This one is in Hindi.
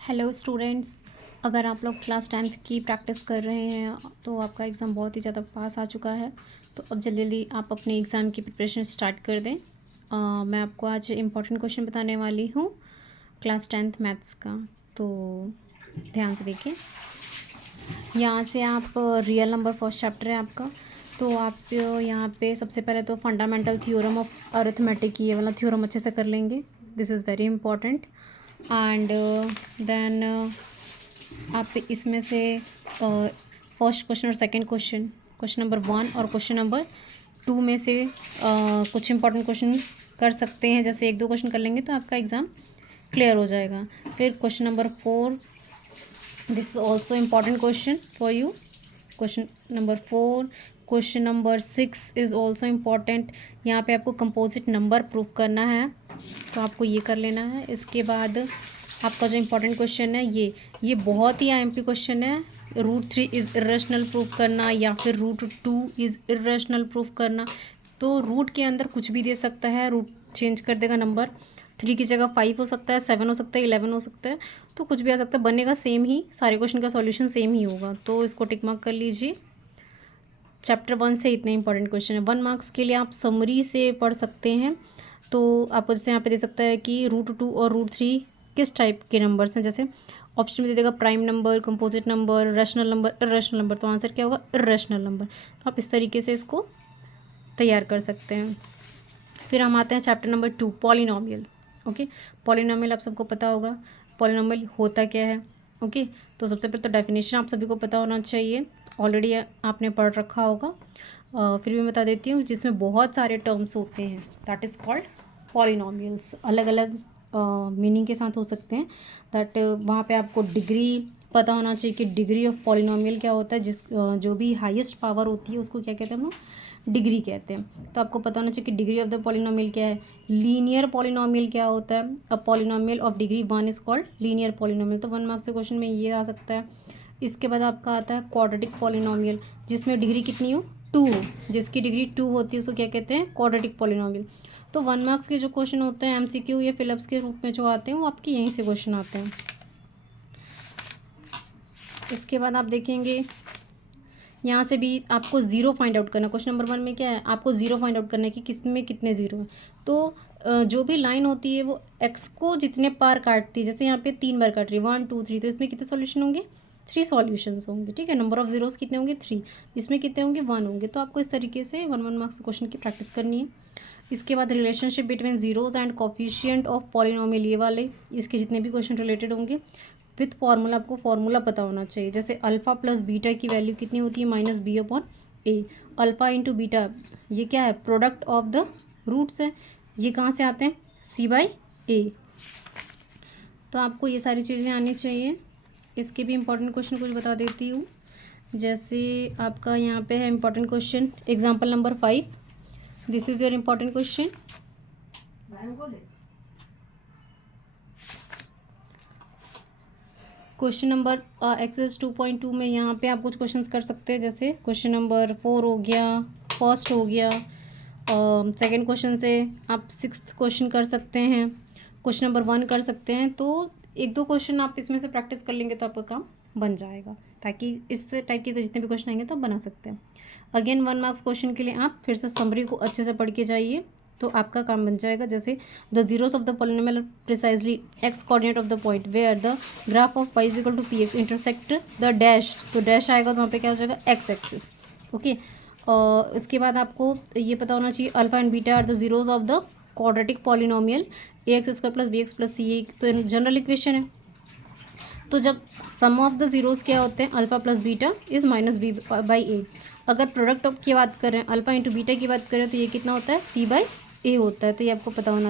हेलो स्टूडेंट्स, अगर आप लोग क्लास 10th की प्रैक्टिस कर रहे हैं तो आपका एग्ज़ाम बहुत ही ज़्यादा पास आ चुका है। तो अब जल्दी आप अपने एग्ज़ाम की प्रिपरेशन स्टार्ट कर दें। मैं आपको आज इम्पॉर्टेंट क्वेश्चन बताने वाली हूँ क्लास 10th मैथ्स का। तो ध्यान से देखिए, यहाँ से आप रियल नंबर फर्स्ट चैप्टर है आपका। तो आप यहाँ पे सबसे पहले तो फंडामेंटल थ्योरम ऑफ अरिथमेटिक, ये वाला थ्योरम अच्छे से कर लेंगे। This is very important. And then आप इसमें से फर्स्ट क्वेश्चन और सेकंड क्वेश्चन, क्वेश्चन नंबर 1 और क्वेश्चन नंबर 2 में से कुछ इंपॉर्टेंट क्वेश्चन कर सकते हैं। जैसे 1-2 क्वेश्चन कर लेंगे तो आपका एग्ज़ाम क्लियर हो जाएगा। फिर question number 4, this is also important question for you. Question number 4, question number 6 is also important. यहाँ पे आपको कंपोजिट नंबर प्रूव करना है, तो आपको ये कर लेना है। इसके बाद आपका जो इम्पोर्टेंट क्वेश्चन है ये बहुत ही आईएमपी क्वेश्चन है। √3 इज़ इरेशनल प्रूफ करना या फिर √2 इज़ इरेशनल प्रूफ करना। तो रूट के अंदर कुछ भी दे सकता है, रूट चेंज कर देगा नंबर। 3 की जगह 5 हो सकता है, 7 हो सकता है, 11 हो सकता है, तो कुछ भी आ सकता है, बनेगा सेम ही, सारे क्वेश्चन का सॉल्यूशन सेम ही होगा। तो इसको टिक मार्क कर लीजिए। चैप्टर 1 से इतने इंपॉर्टेंट क्वेश्चन है। 1 मार्क्स के लिए आप समरी से पढ़ सकते हैं। तो आपको जैसे यहाँ पे दे सकता है कि √2 और √3 किस टाइप के नंबर्स हैं। जैसे ऑप्शन में दे देगा prime number, composite number, rational number, irrational number. तो आंसर क्या होगा? Irrational number. तो आप इस तरीके से इसको तैयार कर सकते हैं। फिर हम आते हैं chapter number 2, polynomial. Okay, polynomial आप सबको पता होगा पॉलिनोमियल होता क्या है। ओके, तो सबसे पहले तो डेफिनेशन आप सभी को पता होना चाहिए, ऑलरेडी आपने पढ़ रखा होगा। फिर भी बता देती हूँ, जिसमें बहुत सारे टर्म्स होते हैं, दैट इज़ कॉल्ड पॉलिनोमियल्स। अलग अलग मीनिंग के साथ हो सकते हैं। दैट वहाँ पे आपको डिग्री पता होना चाहिए कि डिग्री ऑफ पॉलिनोमियल क्या होता है। जो भी हाईएस्ट पावर होती है उसको क्या कहते हैं हम लोग? डिग्री कहते हैं। तो आपको पता होना चाहिए कि डिग्री ऑफ द पॉलिनोमियल क्या है। लीनियर पॉलिनोमियल क्या होता है? A polynomial of degree 1 is called linear polynomial. तो 1 मार्क्स के क्वेश्चन में ये आ सकता है। इसके बाद आपका आता है क्वाड्रेटिक पॉलिनोमियल, जिसमें डिग्री कितनी हो? 2 हो। जिसकी डिग्री 2 होती है उसको क्या कहते हैं? Quadratic polynomial. तो 1 मार्क्स के जो क्वेश्चन होते हैं एमसीक्यू या फिलिप्स के रूप में जो आते हैं वो आपके यहीं से क्वेश्चन आते हैं। इसके बाद आप देखेंगे यहाँ से भी आपको ज़ीरो फाइंड आउट करना। क्वेश्चन नंबर 1 में क्या है? आपको ज़ीरो फाइंड आउट करना है कि किस में कितने ज़ीरो हैं। तो जो भी लाइन होती है वो एक्स को जितने बार काटती है, जैसे यहाँ पे 3 बार काट रही है, 1 2 3, तो इसमें कितने सॉल्यूशन होंगे? 3 सॉल्यूशंस होंगे। ठीक है, नंबर ऑफ जीरोस कितने होंगे? 3। इसमें कितने होंगे? 1 होंगे। तो आपको इस तरीके से 1 मार्क्स क्वेश्चन की प्रैक्टिस करनी है। इसके बाद relationship between zeros and coefficient of polynomial, ये वाले इसके जितने भी क्वेश्चन रिलेटेड होंगे विथ फार्मूला, आपको फार्मूला पता होना चाहिए। जैसे अल्फ़ा प्लस बीटा की वैल्यू कितनी होती है? -b/a। अल्फ़ा इंटू बीटा ये क्या है? प्रोडक्ट ऑफ द रूट्स है। ये कहाँ से आते हैं? c/a। तो आपको ये सारी चीज़ें आनी चाहिए। इसके भी इंपॉर्टेंट क्वेश्चन कुछ बता देती हूँ। जैसे आपका यहाँ पे है important question, example number 5। This is your important question. Question number exercise 2.2 में यहाँ पे आप कुछ क्वेश्चंस कर सकते हैं। जैसे क्वेश्चन नंबर 4 हो गया, फर्स्ट हो गया, सेकंड क्वेश्चन से आप 6th क्वेश्चन कर सकते हैं, क्वेश्चन नंबर 1 कर सकते हैं। तो 1-2 क्वेश्चन आप इसमें से प्रैक्टिस कर लेंगे तो आपका काम बन जाएगा, ताकि इस टाइप के जितने भी क्वेश्चन आएंगे तो आप बना सकते हैं। अगेन 1 मार्क्स क्वेश्चन के लिए आप फिर से समरी को अच्छे से पढ़ के जाइए तो आपका काम बन जाएगा। जैसे the zeros of the polynomial precisely x coordinate of the point where the graph of y equal to px intersect the dash. तो डैश आएगा तो वहाँ पे क्या हो जाएगा? X axis. ओके, इसके बाद आपको ये पता होना चाहिए alpha and beta are the zeros of the quadratic polynomial ax² plus bx plus c। तो जनरल इक्वेशन है। तो जब सम ऑफ द जीरोस क्या होते हैं? Alpha plus beta is -b/a। अगर प्रोडक्ट ऑफ की बात करें, अल्फा इंटू बीटा की बात करें, तो ये कितना होता है? c/a होता है। तो ये आपको पता होना